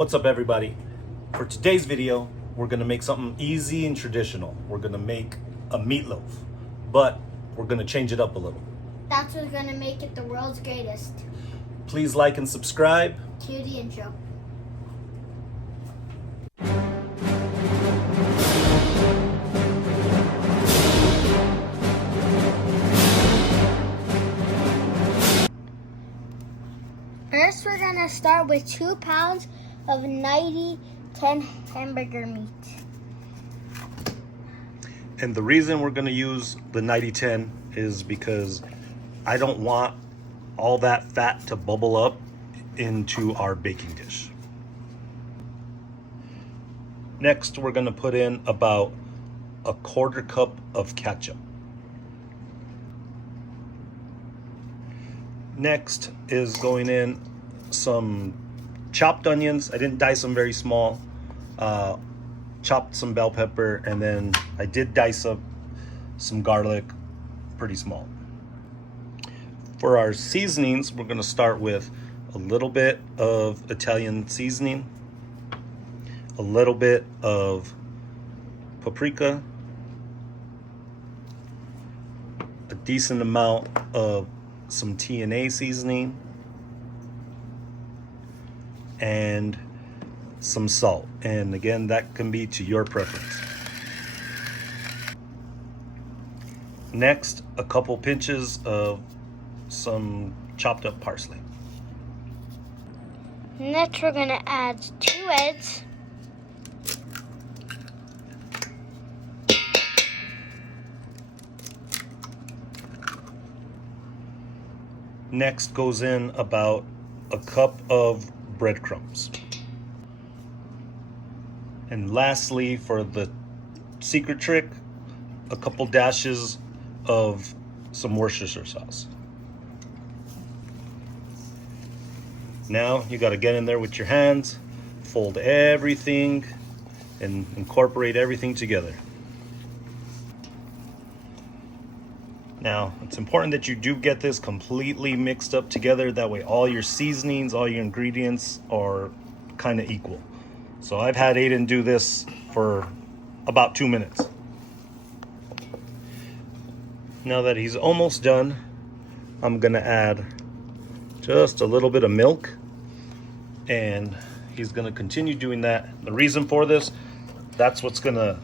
What's up, everybody? For today's video, we're gonna make something easy and traditional. We're gonna make a meatloaf, but we're gonna change it up a little. That's what's gonna make it the world's greatest. Please like and subscribe. Cue the intro. First, we're gonna start with 2 pounds of 90-10 hamburger meat. And the reason we're gonna use the 90-10 is because I don't want all that fat to bubble up into our baking dish. Next, we're gonna put in about a 1/4 cup of ketchup. Next is going in some chopped onions. I didn't dice them very small. Chopped some bell pepper, and then I did dice up some garlic pretty small. For our seasonings, we're gonna start with a little bit of Italian seasoning, a little bit of paprika, a decent amount of some TNA seasoning, and some salt. And again, that can be to your preference. Next, a couple pinches of some chopped up parsley. Next, we're gonna add 2 eggs. Next goes in about a cup of breadcrumbs. And lastly, for the secret trick, a couple dashes of some Worcestershire sauce. Now you got to get in there with your hands, fold everything, and incorporate everything together. Now, it's important that you do get this completely mixed up together. That way all your seasonings, all your ingredients are kind of equal. So I've had Aiden do this for about 2 minutes. Now that he's almost done, I'm gonna add just a little bit of milk, and he's gonna continue doing that. The reason for this, that's what's gonna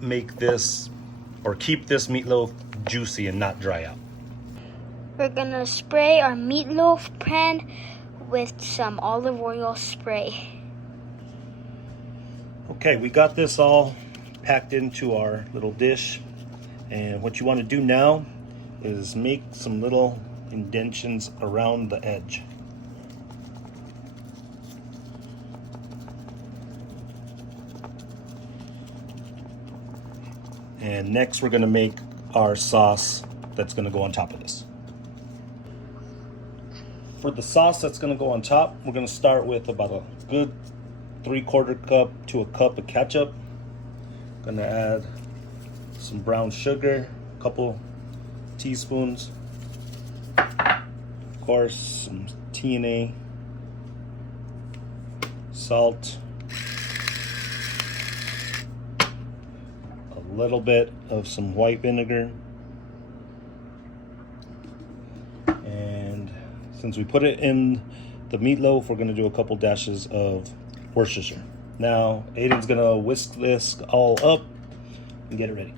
make this or keep this meatloaf juicy and not dry out. We're gonna spray our meatloaf pan with some olive oil spray. Okay, we got this all packed into our little dish. And what you want to do now is make some little indentions around the edge. And next we're going to make our sauce that's going to go on top of this. For the sauce that's going to go on top, we're going to start with about a good 3/4 cup to a cup of ketchup. Going to add some brown sugar, a couple teaspoons, of course some TNA, salt, a little bit of some white vinegar, and since we put it in the meatloaf, we're going to do a couple dashes of Worcestershire. Now Aiden's going to whisk this all up and get it ready.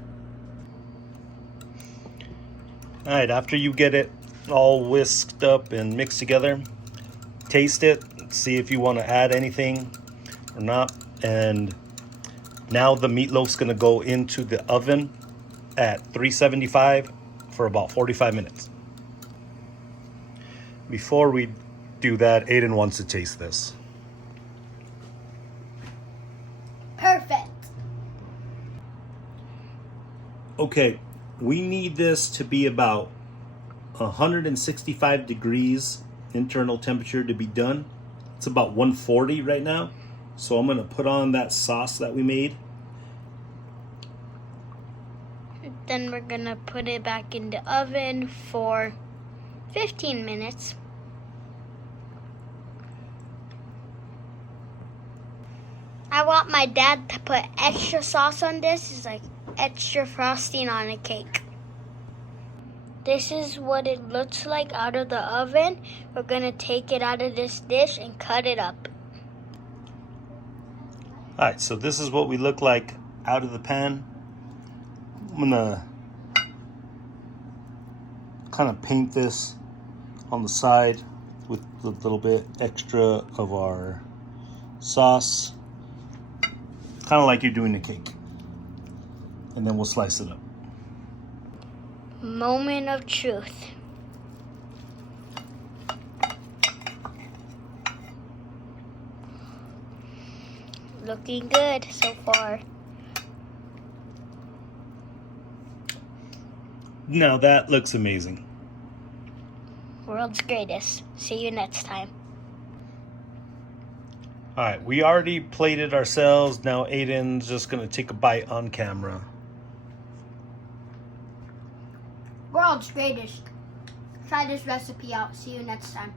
All right, after you get it all whisked up and mixed together, taste it, see if you want to add anything or not. And now the meatloaf's going to go into the oven at 375 for about 45 minutes. Before we do that, Aiden wants to taste this. Perfect. Okay, we need this to be about 165 degrees internal temperature to be done. It's about 140 right now. So I'm gonna put on that sauce that we made. Then we're gonna put it back in the oven for 15 minutes. I want my dad to put extra sauce on this. It's like extra frosting on a cake. This is what it looks like out of the oven. We're gonna take it out of this dish and cut it up. All right, so this is what we look like out of the pan. I'm gonna kind of paint this on the side with a little bit extra of our sauce, kind of like you're doing a cake. And then we'll slice it up. Moment of truth. Looking good so far. Now that looks amazing. World's greatest. See you next time. All right, we already plated ourselves. Now Aiden's just gonna take a bite on camera. World's greatest. Try this recipe out. See you next time.